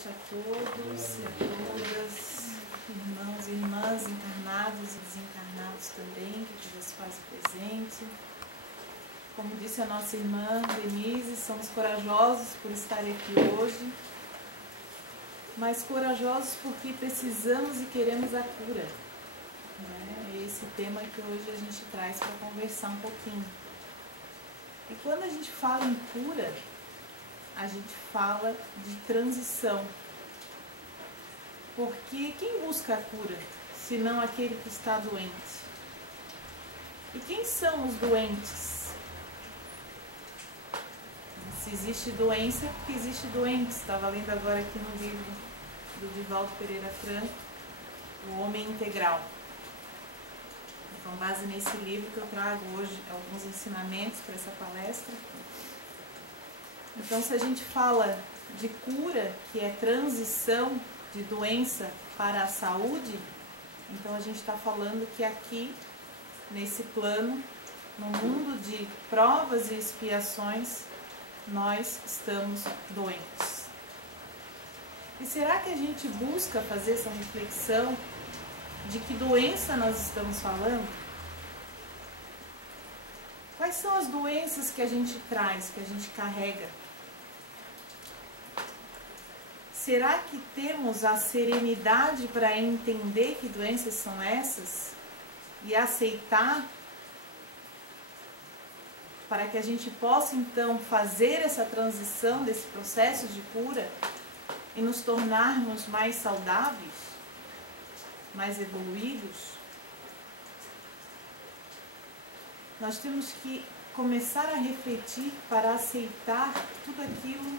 noite a todos e a todas, irmãos e irmãs, encarnados e desencarnados também, que Deus faz presente. Como disse a nossa irmã Denise, somos corajosos por estar aqui hoje, mas corajosos porque precisamos e queremos a cura. É esse tema que hoje a gente traz para conversar um pouquinho. E quando a gente fala em cura, a gente fala de transição. Porque quem busca a cura, senão aquele que está doente? E quem são os doentes? Se existe doença, é porque existe doente. Estava lendo agora aqui no livro do Divaldo Pereira Franco, O Homem Integral. Com base nesse livro que eu trago hoje alguns ensinamentos para essa palestra. Então, se a gente fala de cura, que é transição de doença para a saúde, então a gente está falando que aqui, nesse plano, no mundo de provas e expiações, nós estamos doentes. E será que a gente busca fazer essa reflexão de que doença nós estamos falando? Quais são as doenças que a gente traz, que a gente carrega? Será que temos a serenidade para entender que doenças são essas e aceitar, para que a gente possa então fazer essa transição desse processo de cura e nos tornarmos mais saudáveis, mais evoluídos? Nós temos que começar a refletir para aceitar tudo aquilo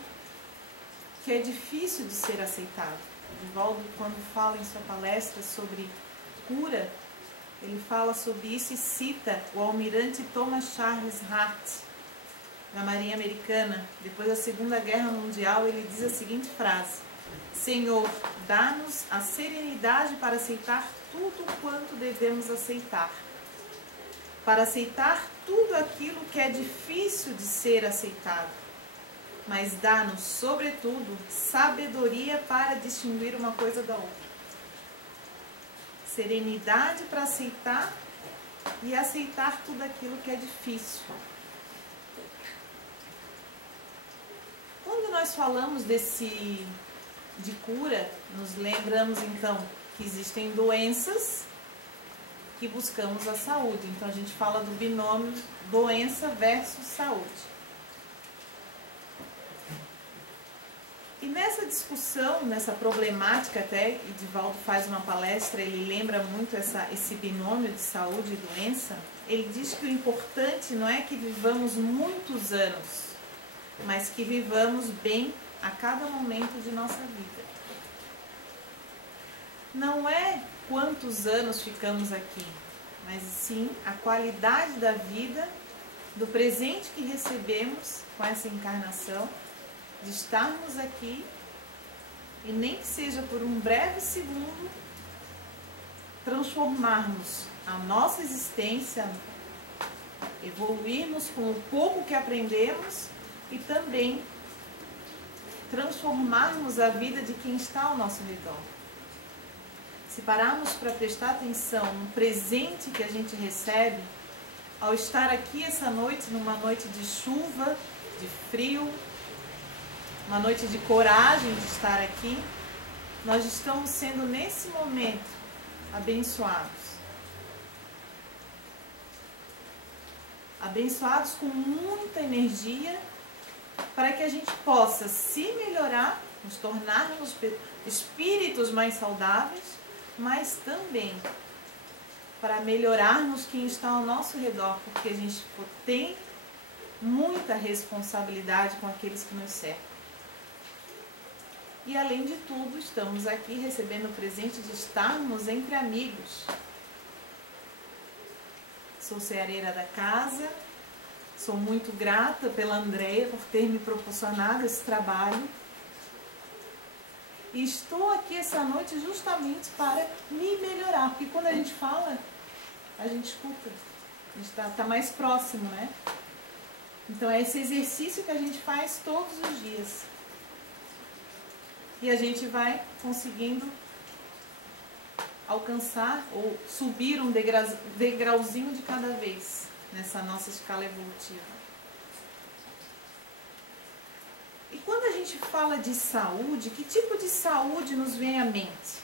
que é difícil de ser aceitado. Divaldo, quando fala em sua palestra sobre cura, ele fala sobre isso e cita o almirante Thomas Charles Hart, da Marinha Americana. Depois da Segunda Guerra Mundial, ele diz a seguinte frase: Senhor, dá-nos a serenidade para aceitar tudo quanto devemos aceitar, para aceitar tudo aquilo que é difícil de ser aceitado, mas dá-nos, sobretudo, sabedoria para distinguir uma coisa da outra. Serenidade para aceitar e aceitar tudo aquilo que é difícil. Quando nós falamos de cura, nos lembramos então que existem doenças que buscamos a saúde. Então a gente fala do binômio doença versus saúde. E nessa discussão, nessa problemática até, e Divaldo faz uma palestra, ele lembra muito esse binômio de saúde e doença. Ele diz que o importante não é que vivamos muitos anos, mas que vivamos bem a cada momento de nossa vida. Não é quantos anos ficamos aqui, mas sim a qualidade da vida, do presente que recebemos com essa encarnação, de estarmos aqui e nem que seja por um breve segundo, transformarmos a nossa existência, evoluirmos com o pouco que aprendemos e também transformarmos a vida de quem está ao nosso redor. Se pararmos para prestar atenção no presente que a gente recebe, ao estar aqui essa noite, numa noite de chuva, de frio, uma noite de coragem de estar aqui, nós estamos sendo nesse momento abençoados. Abençoados com muita energia para que a gente possa se melhorar, nos tornarmos espíritos mais saudáveis, mas também para melhorarmos quem está ao nosso redor, porque a gente tem muita responsabilidade com aqueles que nos cercam. E além de tudo, estamos aqui recebendo o presente de estarmos entre amigos. Sou ceareira da casa, sou muito grata pela Andréia por ter me proporcionado esse trabalho. E estou aqui essa noite justamente para me melhorar, porque quando a gente fala, a gente escuta, a gente está mais próximo, né? Então é esse exercício que a gente faz todos os dias. E a gente vai conseguindo alcançar ou subir um degrauzinho de cada vez nessa nossa escala evolutiva. E quando a gente fala de saúde, que tipo de saúde nos vem à mente?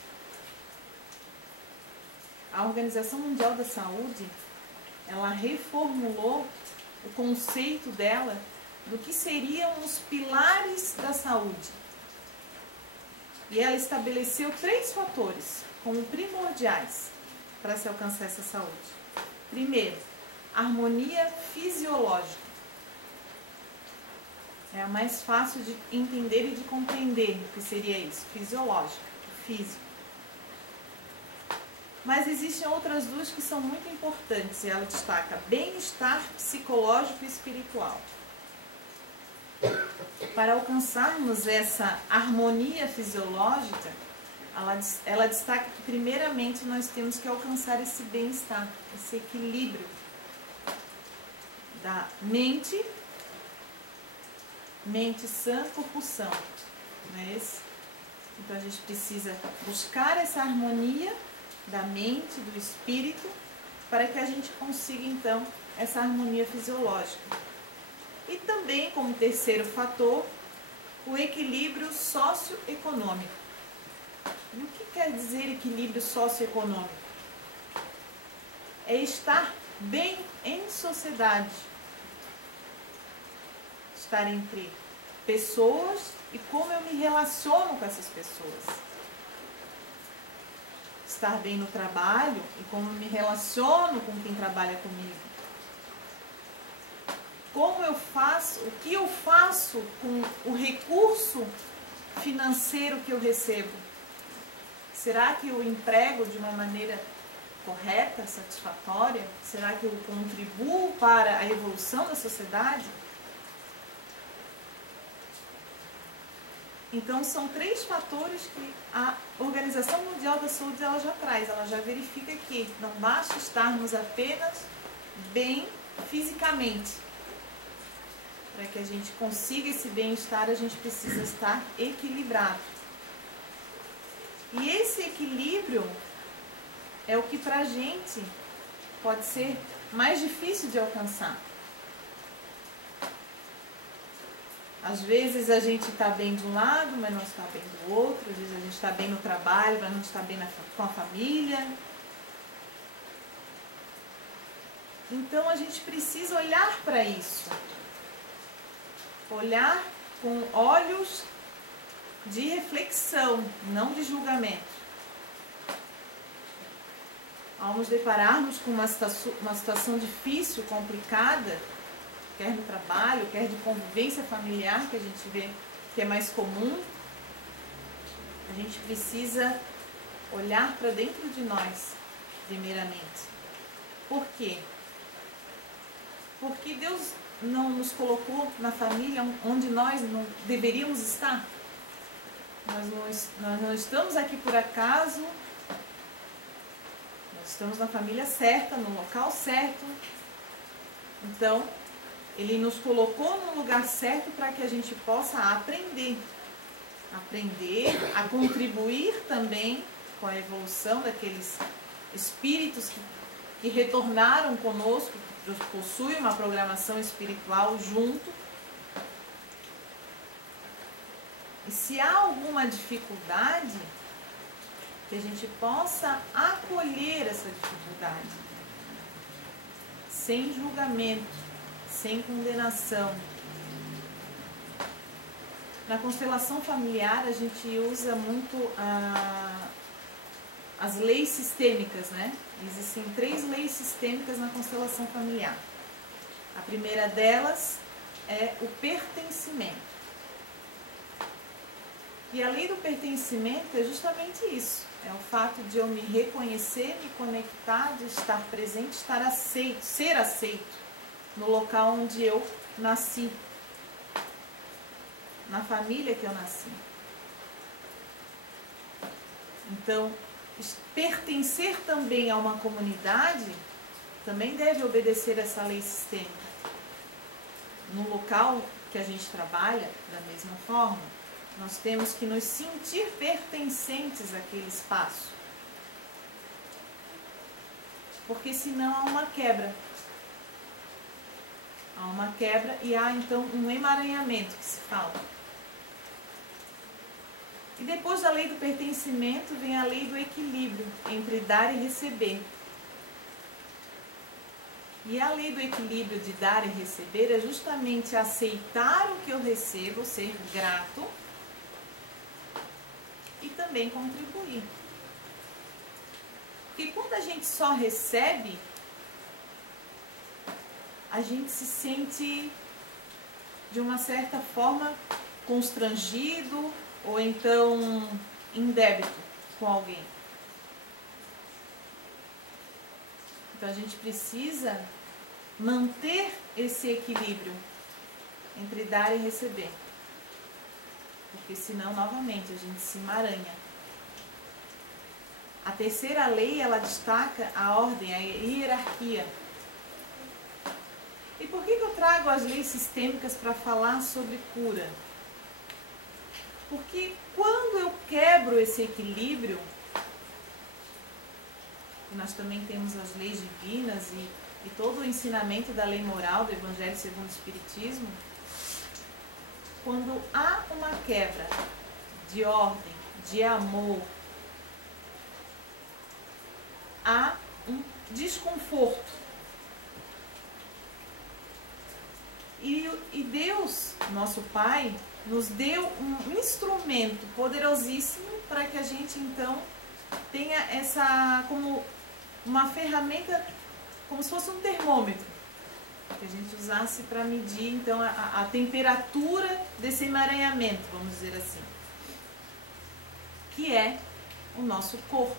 A Organização Mundial da Saúde, ela reformulou o conceito dela do que seriam os pilares da saúde. E ela estabeleceu 3 fatores como primordiais para se alcançar essa saúde. Primeiro, harmonia fisiológica. É a mais fácil de entender e de compreender o que seria isso, fisiológica, físico. Mas existem outras 2 que são muito importantes, e ela destaca bem-estar psicológico e espiritual. Para alcançarmos essa harmonia fisiológica, ela destaca que primeiramente nós temos que alcançar esse bem-estar, esse equilíbrio da mente sã, corpo são, não é esse? Então a gente precisa buscar essa harmonia da mente, do espírito, para que a gente consiga então essa harmonia fisiológica. E também, como terceiro fator, o equilíbrio socioeconômico. E o que quer dizer equilíbrio socioeconômico? É estar bem em sociedade. Estar entre pessoas e como eu me relaciono com essas pessoas. Estar bem no trabalho e como eu me relaciono com quem trabalha comigo. Como eu faço, o que eu faço com o recurso financeiro que eu recebo? Será que eu emprego de uma maneira correta, satisfatória? Será que eu contribuo para a evolução da sociedade? Então, são 3 fatores que a Organização Mundial da Saúde ela já traz, ela já verifica que não basta estarmos apenas bem fisicamente. Para que a gente consiga esse bem-estar, a gente precisa estar equilibrado. E esse equilíbrio é o que para a gente pode ser mais difícil de alcançar. Às vezes a gente está bem de um lado, mas não está bem do outro. Às vezes a gente está bem no trabalho, mas não está bem com a família. Então a gente precisa olhar para isso. Olhar com olhos de reflexão, não de julgamento. Ao nos depararmos com uma situação difícil, complicada, quer no trabalho, quer de convivência familiar, que a gente vê que é mais comum, a gente precisa olhar para dentro de nós, primeiramente. Por quê? Porque Deus não nos colocou na família onde nós não deveríamos estar. Nós não estamos aqui por acaso, nós estamos na família certa, no local certo. Então, Ele nos colocou no lugar certo para que a gente possa aprender a contribuir também com a evolução daqueles espíritos que retornaram conosco, que possuem uma programação espiritual junto. E se há alguma dificuldade, que a gente possa acolher essa dificuldade, sem julgamento, sem condenação. Na constelação familiar, a gente usa muito as leis sistêmicas, né? Existem 3 leis sistêmicas na constelação familiar. A primeira delas é o pertencimento. E a lei do pertencimento é justamente isso. É o fato de eu me reconhecer, me conectar, de estar presente, estar aceito, ser aceito no local onde eu nasci, na família que eu nasci. Então, pertencer também a uma comunidade também deve obedecer essa lei sistêmica. No local que a gente trabalha, da mesma forma. Nós temos que nos sentir pertencentes àquele espaço. Porque senão há uma quebra. Há uma quebra e há então um emaranhamento que se fala. E depois da lei do pertencimento vem a lei do equilíbrio entre dar e receber. E a lei do equilíbrio de dar e receber é justamente aceitar o que eu recebo, ser grato e também contribuir. Porque quando a gente só recebe, a gente se sente de uma certa forma constrangido ou então em débito com alguém. Então a gente precisa manter esse equilíbrio entre dar e receber. Porque senão, novamente, a gente se emaranha. A terceira lei, ela destaca a ordem, a hierarquia. E por que eu trago as leis sistêmicas para falar sobre cura? Porque quando eu quebro esse equilíbrio, e nós também temos as leis divinas e todo o ensinamento da lei moral do Evangelho segundo o Espiritismo, quando há uma quebra de ordem, de amor, há um desconforto. E Deus, nosso Pai, nos deu um instrumento poderosíssimo para que a gente então tenha essa como uma ferramenta, como se fosse um termômetro, que a gente usasse para medir então a temperatura desse emaranhamento, vamos dizer assim, que é o nosso corpo.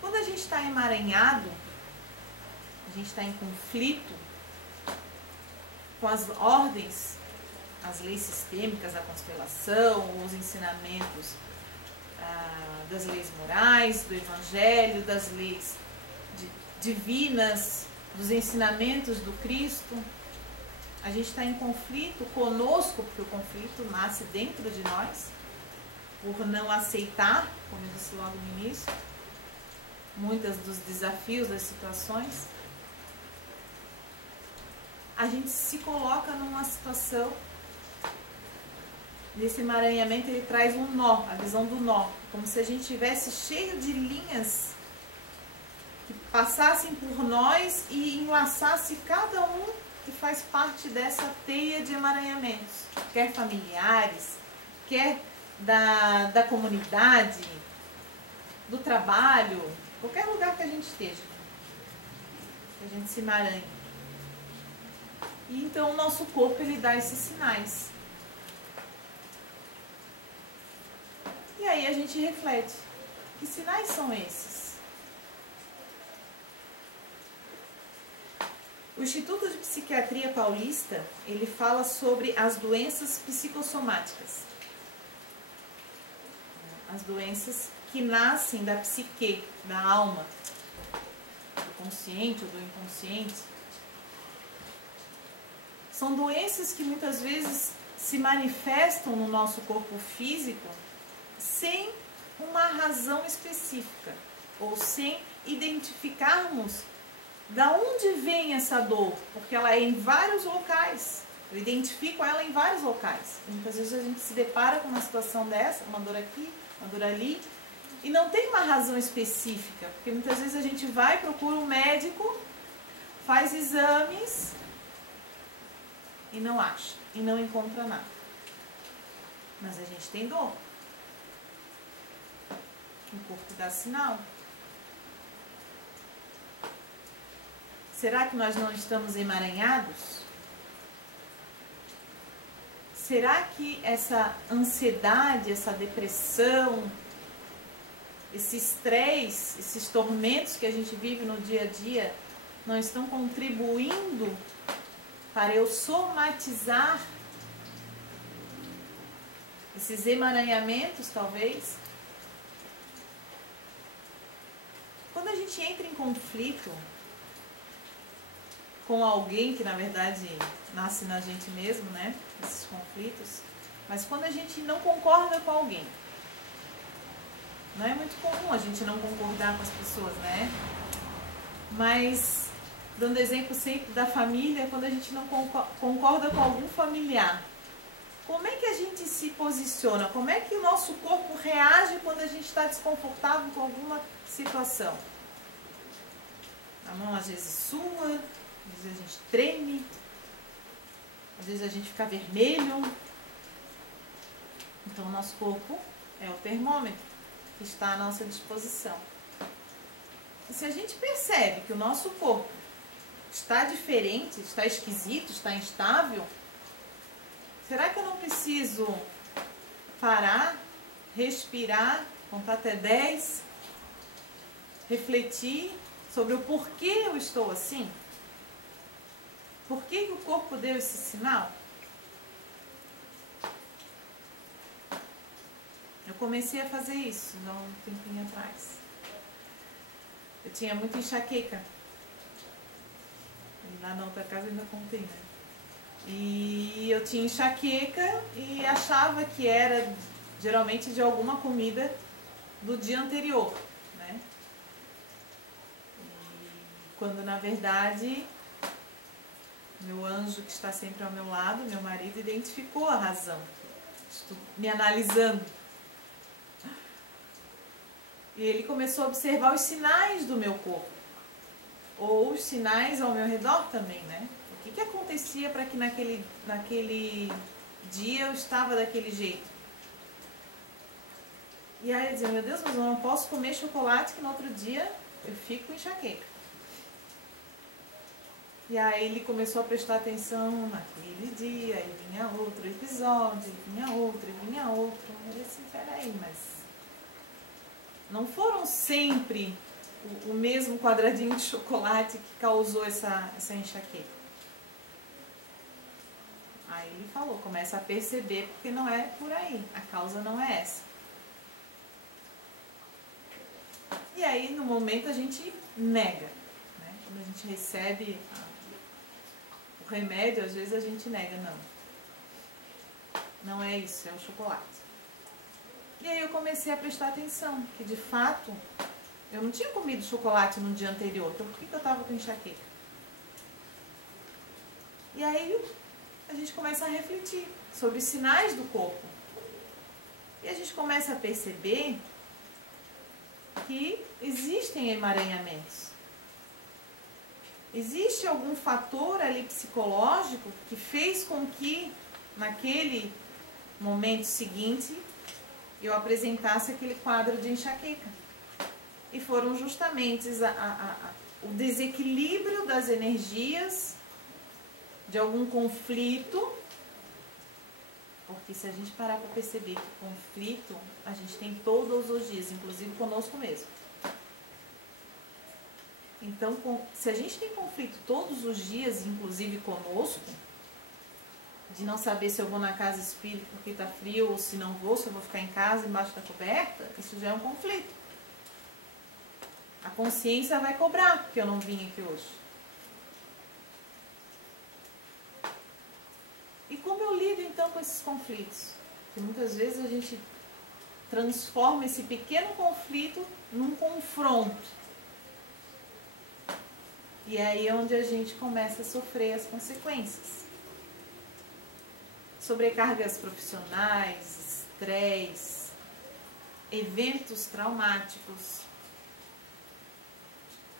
Quando a gente está emaranhado, a gente está em conflito com as ordens, as leis sistêmicas, a constelação, os ensinamentos das leis morais, do Evangelho, das leis divinas, dos ensinamentos do Cristo. A gente está em conflito conosco, porque o conflito nasce dentro de nós, por não aceitar, como eu disse logo no início, muitos dos desafios, das situações. A gente se coloca numa situação, nesse emaranhamento ele traz um nó, a visão do nó, como se a gente tivesse cheio de linhas que passassem por nós e enlaçasse cada um que faz parte dessa teia de emaranhamentos, quer familiares, quer da comunidade, do trabalho, qualquer lugar que a gente esteja, que a gente se emaranhe. E então o nosso corpo ele dá esses sinais. E aí a gente reflete, que sinais são esses? O Instituto de Psiquiatria Paulista, ele fala sobre as doenças psicossomáticas. As doenças que nascem da psique, da alma, do consciente ou do inconsciente. São doenças que muitas vezes se manifestam no nosso corpo físico sem uma razão específica, ou sem identificarmos da onde vem essa dor, porque ela é em vários locais. Eu identifico ela em vários locais. E muitas vezes a gente se depara com uma situação dessa, uma dor aqui, uma dor ali, e não tem uma razão específica, porque muitas vezes a gente vai, procura um médico, faz exames e não acha, e não encontra nada. Mas a gente tem dor. O corpo dá sinal. Será que nós não estamos emaranhados? Será que essa ansiedade, essa depressão, esse estresse, esses tormentos que a gente vive no dia a dia, não estão contribuindo para eu somatizar esses emaranhamentos, talvez? Quando a gente entra em conflito com alguém que na verdade nasce na gente mesmo, né? Esses conflitos, Mas quando a gente não concorda com alguém, não é muito comum a gente não concordar com as pessoas, né? Mas, dando exemplo sempre da família, quando a gente não concorda com algum familiar, como é que a gente se posiciona? Como é que o nosso corpo reage quando a gente está desconfortável com alguma situação? A mão às vezes sua, às vezes a gente treme, às vezes a gente fica vermelho. Então o nosso corpo é o termômetro que está à nossa disposição. E se a gente percebe que o nosso corpo está diferente, está esquisito, está instável, será que eu não preciso parar, respirar, contar até 10, refletir sobre o porquê eu estou assim? Por que o corpo deu esse sinal? Eu comecei a fazer isso há um tempinho atrás. Eu tinha muita enxaqueca. E lá na outra casa eu ainda contei, né? E eu tinha enxaqueca e achava que era geralmente de alguma comida do dia anterior, né? E quando na verdade meu anjo que está sempre ao meu lado, meu marido, identificou a razão. Estou me analisando. E ele começou a observar os sinais do meu corpo. Ou os sinais ao meu redor também, né? O que acontecia para que naquele dia eu estava daquele jeito? E aí eu dizia, meu Deus, mas eu não posso comer chocolate que no outro dia eu fico com enxaqueca. E aí ele começou a prestar atenção naquele dia, aí vinha outro episódio, vinha outro. Eu disse, peraí, mas não foram sempre o mesmo quadradinho de chocolate que causou essa enxaqueca. Aí ele falou, começa a perceber, porque não é por aí, a causa não é essa. E aí no momento a gente nega, né? Quando a gente recebe o remédio, às vezes a gente nega, não é isso, é o chocolate. E aí eu comecei a prestar atenção, que de fato eu não tinha comido chocolate no dia anterior, então por que eu estava com enxaqueca? E aí a gente começa a refletir sobre os sinais do corpo. E a gente começa a perceber que existem emaranhamentos. Existe algum fator ali psicológico que fez com que naquele momento seguinte eu apresentasse aquele quadro de enxaqueca. E foram justamente o desequilíbrio das energias de algum conflito, porque se a gente parar para perceber que conflito a gente tem todos os dias, inclusive conosco mesmo. Então, se a gente tem conflito todos os dias, inclusive conosco, de não saber se eu vou na casa espírita porque está frio ou se não vou, se eu vou ficar em casa embaixo da coberta, isso já é um conflito. A consciência vai cobrar porque eu não vim aqui hoje. E como eu lido então com esses conflitos? Porque muitas vezes a gente transforma esse pequeno conflito num confronto. E aí é onde a gente começa a sofrer as consequências. Sobrecargas profissionais, estresse, eventos traumáticos,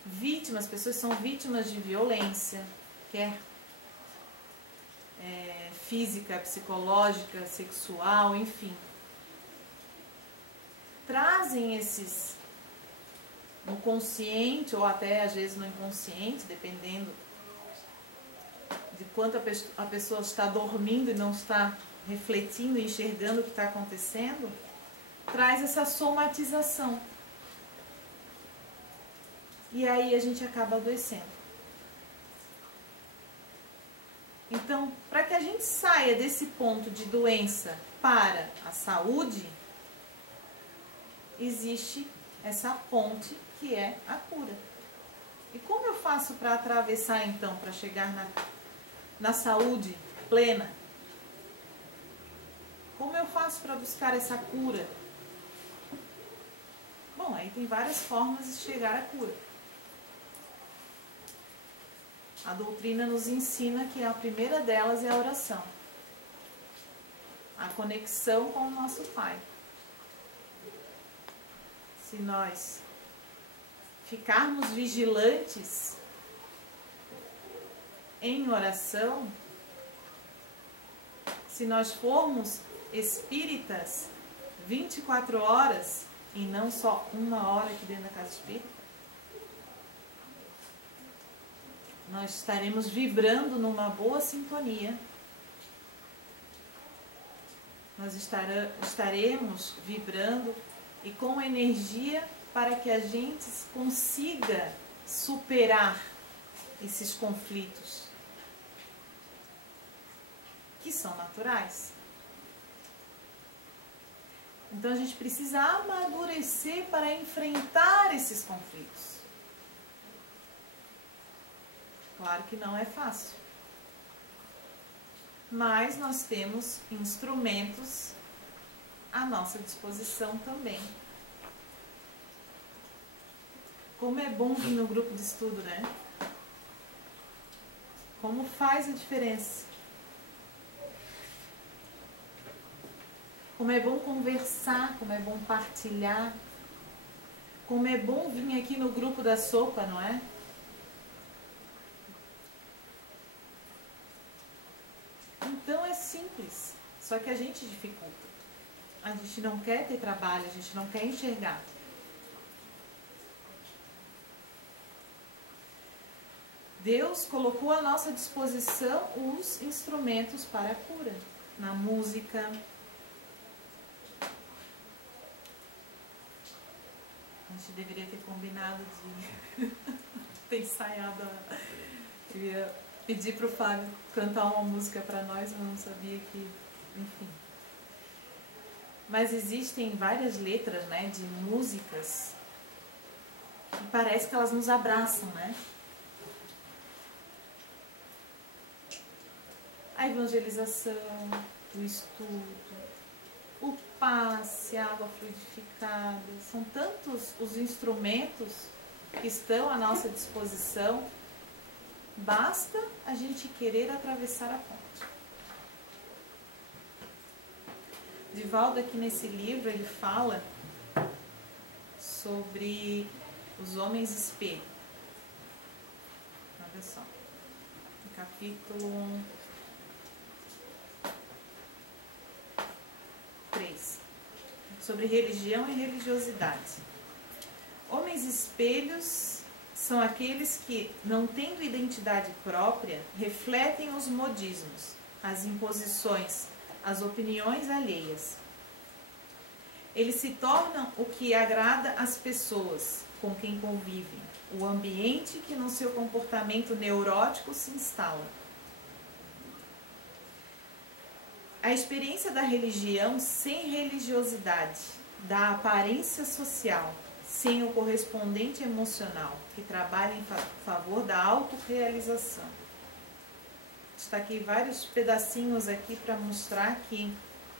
vítimas, pessoas são vítimas de violência, quer física, psicológica, sexual, enfim. Trazem esses no consciente ou até às vezes no inconsciente, dependendo de quanto a pessoa está dormindo e não está refletindo e enxergando o que está acontecendo, traz essa somatização. E aí a gente acaba adoecendo. Então, para que a gente saia desse ponto de doença para a saúde, existe essa ponte que é a cura. E como eu faço para atravessar então, para chegar na saúde plena? Como eu faço para buscar essa cura? Bom, aí tem várias formas de chegar à cura. A doutrina nos ensina que a primeira delas é a oração. A conexão com o nosso Pai. Se nós ficarmos vigilantes em oração, se nós formos espíritas 24 horas e não só 1 hora aqui dentro da casa espírita, nós estaremos vibrando numa boa sintonia. Nós estaremos vibrando e com energia para que a gente consiga superar esses conflitos que são naturais. Então a gente precisa amadurecer para enfrentar esses conflitos. Claro que não é fácil. Mas nós temos instrumentos à nossa disposição também. Como é bom vir no grupo de estudo, né? Como faz a diferença. Como é bom conversar, como é bom partilhar. Como é bom vir aqui no grupo da sopa, não é? Então é simples, só que a gente dificulta. A gente não quer ter trabalho, a gente não quer enxergar. Deus colocou à nossa disposição os instrumentos para a cura. Na música. A gente deveria ter combinado de ter ensaiado. Eu ia pedir para o Fábio cantar uma música para nós, mas não sabia que... Enfim. Mas existem várias letras, né, de músicas que parece que elas nos abraçam, né? A evangelização, o estudo, o passe, a água fluidificada. São tantos os instrumentos que estão à nossa disposição. Basta a gente querer atravessar a ponte. Divaldo, aqui nesse livro, ele fala sobre os homens espelho. Olha só. No capítulo 3. Sobre religião e religiosidade. Homens espelhos são aqueles que, não tendo identidade própria, refletem os modismos, as imposições, as opiniões alheias. Eles se tornam o que agrada às pessoas com quem convivem, o ambiente que no seu comportamento neurótico se instala. A experiência da religião sem religiosidade, da aparência social, sem o correspondente emocional, que trabalha em favor da autorrealização. Destaquei vários pedacinhos aqui para mostrar que,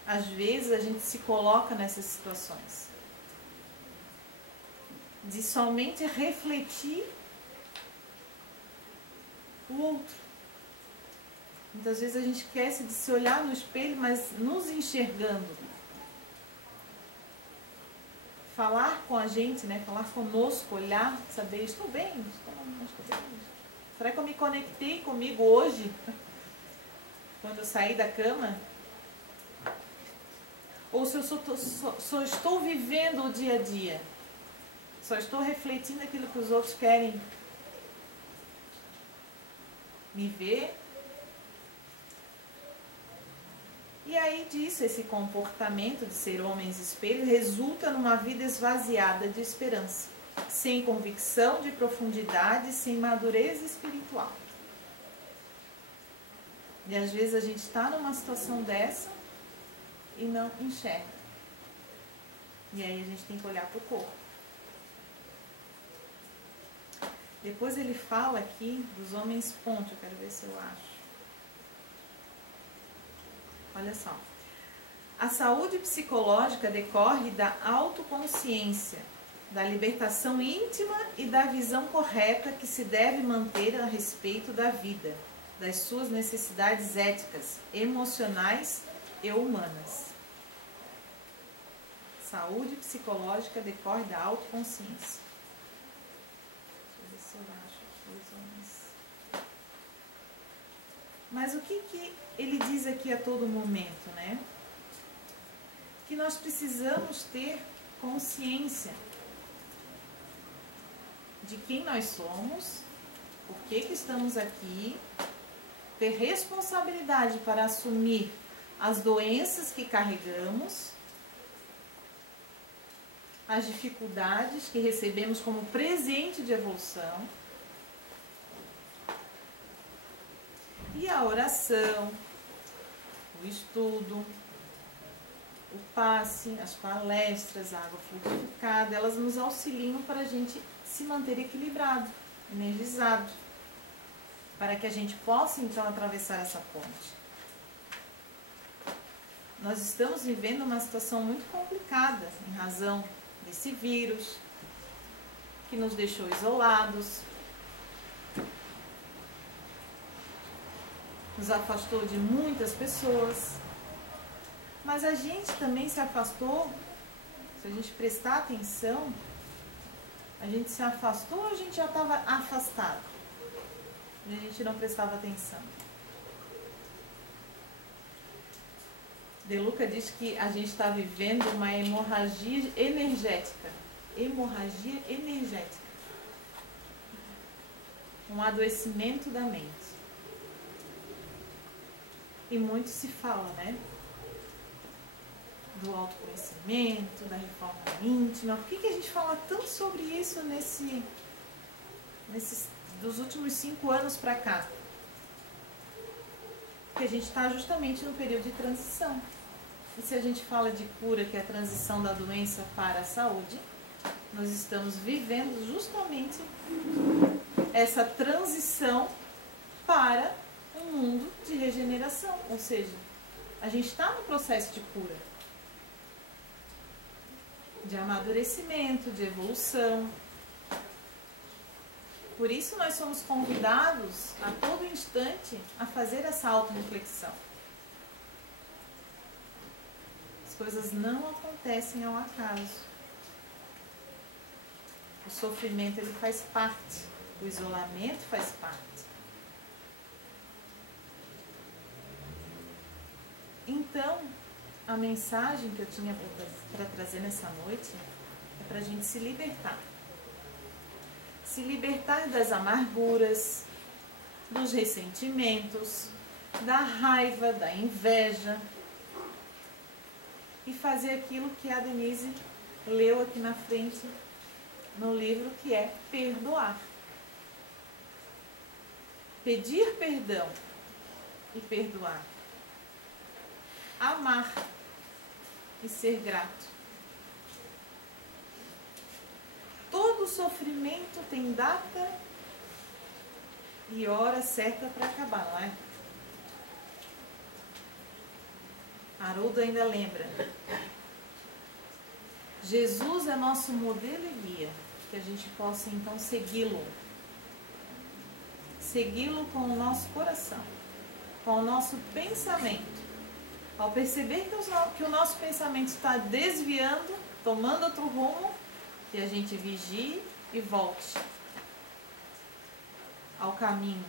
às vezes, a gente se coloca nessas situações. De somente refletir o outro. Muitas vezes a gente esquece de se olhar no espelho, mas nos enxergando. Falar com a gente, né? Falar conosco, olhar, saber, estou bem, estou bem. Será que eu me conectei comigo hoje? Quando eu saí da cama? Ou se eu só estou vivendo o dia a dia? Só estou refletindo aquilo que os outros querem me ver? E aí disso, esse comportamento de ser homens espelho resulta numa vida esvaziada de esperança, sem convicção de profundidade, sem madureza espiritual. E às vezes a gente está numa situação dessa e não enxerga. E aí a gente tem que olhar para o corpo. Depois ele fala aqui dos homens ponte, eu quero ver se eu acho. Olha só. A saúde psicológica decorre da autoconsciência, da libertação íntima e da visão correta que se deve manter a respeito da vida, das suas necessidades éticas, emocionais e humanas. Saúde psicológica decorre da autoconsciência. Deixa eu ver se eu acho aqui. Mas o que ele diz aqui a todo momento, né? Que nós precisamos ter consciência de quem nós somos, por que estamos aqui, ter responsabilidade para assumir as doenças que carregamos, as dificuldades que recebemos como presente de evolução, e a oração, o estudo, o passe, as palestras, a água fluidificada, elas nos auxiliam para a gente se manter equilibrado, energizado, para que a gente possa então atravessar essa ponte. Nós estamos vivendo uma situação muito complicada em razão desse vírus que nos deixou isolados, nos afastou de muitas pessoas, mas a gente também se afastou. Se a gente prestar atenção, a gente se afastou ou a gente já estava afastado? E a gente não prestava atenção. De Luca diz que a gente está vivendo uma hemorragia energética. Hemorragia energética. Um adoecimento da mente. E muito se fala, né? Do autoconhecimento, da reforma íntima. Por que a gente fala tanto sobre isso dos últimos 5 anos para cá? Porque a gente está justamente no período de transição. E se a gente fala de cura, que é a transição da doença para a saúde, nós estamos vivendo justamente essa transição para um mundo de regeneração. Ou seja, a gente está no processo de cura, de amadurecimento, de evolução. Por isso nós somos convidados a todo instante a fazer essa autorreflexão. As coisas não acontecem ao acaso. O sofrimento ele faz parte, o isolamento faz parte. Então, a mensagem que eu tinha para trazer nessa noite é para a gente se libertar. Se libertar das amarguras, dos ressentimentos, da raiva, da inveja e fazer aquilo que a Denise leu aqui na frente no livro, que é perdoar. Pedir perdão e perdoar. Amar e ser grato. Todo sofrimento tem data e hora certa para acabar, não é? Haroldo ainda lembra. Jesus é nosso modelo e guia, que a gente possa então segui-lo. Segui-lo com o nosso coração, com o nosso pensamento. Ao perceber que o nosso pensamento está desviando, tomando outro rumo, que a gente vigie e volte ao caminho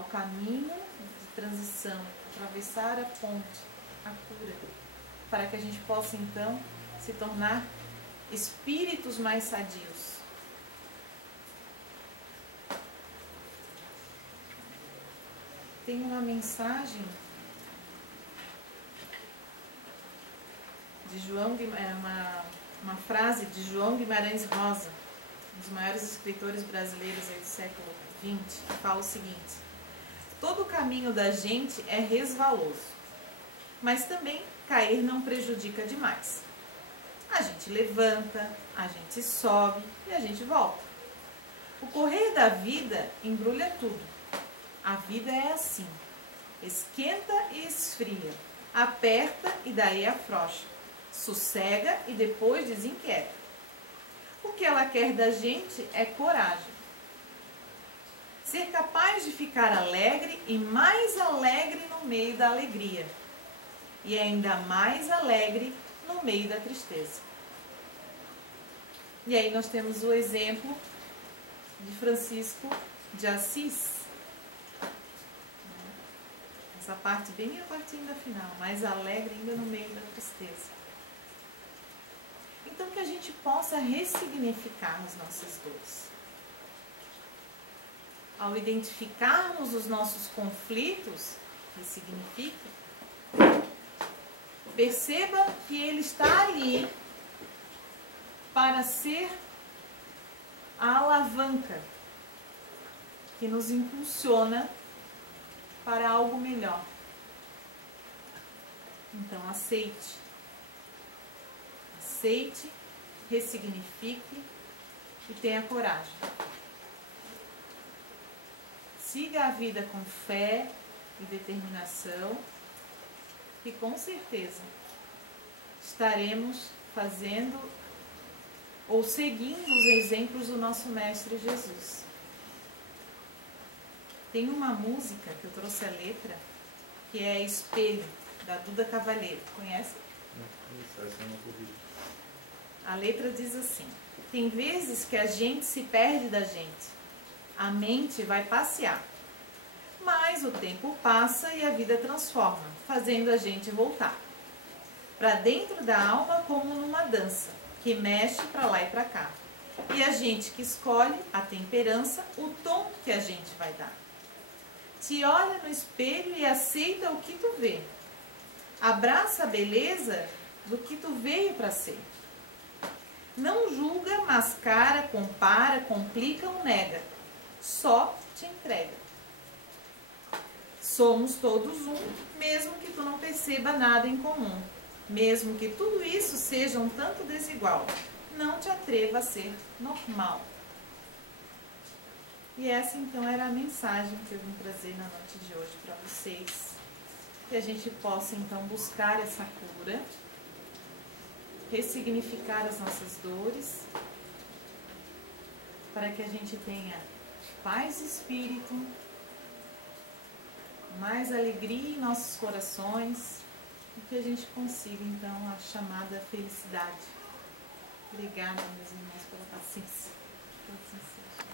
de transição, atravessar a ponte, a cura, para que a gente possa então se tornar espíritos mais sadios. Tem uma mensagem de uma frase de João Guimarães Rosa, um dos maiores escritores brasileiros do século XX, que fala o seguinte: todo o caminho da gente é resvaloso, mas também cair não prejudica demais. A gente levanta, a gente sobe e a gente volta. O correr da vida embrulha tudo. A vida é assim, esquenta e esfria, aperta e daí afrouxa, sossega e depois desinquieta. O que ela quer da gente é coragem. Ser capaz de ficar alegre e mais alegre no meio da alegria. E ainda mais alegre no meio da tristeza. E aí nós temos o exemplo de Francisco de Assis. Essa parte bem a partir da final, mais alegre ainda no meio da tristeza. Então que a gente possa ressignificar as nossas dores. Ao identificarmos os nossos conflitos, ressignifique, perceba que ele está ali para ser a alavanca que nos impulsiona para algo melhor. Então, aceite. Aceite, ressignifique e tenha coragem. Siga a vida com fé e determinação e com certeza estaremos fazendo ou seguindo os exemplos do nosso Mestre Jesus. Tem uma música que eu trouxe a letra, que é Espelho, da Duda Cavalheiro. Conhece? Essa eu não ouvi. A letra diz assim: tem vezes que a gente se perde da gente. A mente vai passear. Mas o tempo passa e a vida transforma, fazendo a gente voltar para dentro da alma como numa dança, que mexe para lá e para cá. E a gente que escolhe a temperança, o tom que a gente vai dar. Te olha no espelho e aceita o que tu vê. Abraça a beleza do que tu veio para ser. Não julga, mascara, compara, complica ou nega. Só te entrega. Somos todos um, mesmo que tu não perceba nada em comum. Mesmo que tudo isso seja um tanto desigual. Não te atreva a ser normal. E essa então era a mensagem que eu vim trazer na noite de hoje para vocês. Que a gente possa então buscar essa cura, ressignificar as nossas dores, para que a gente tenha paz de espírito, mais alegria em nossos corações e que a gente consiga então a chamada felicidade. Obrigada, meus irmãos, pela paciência. Que assim seja.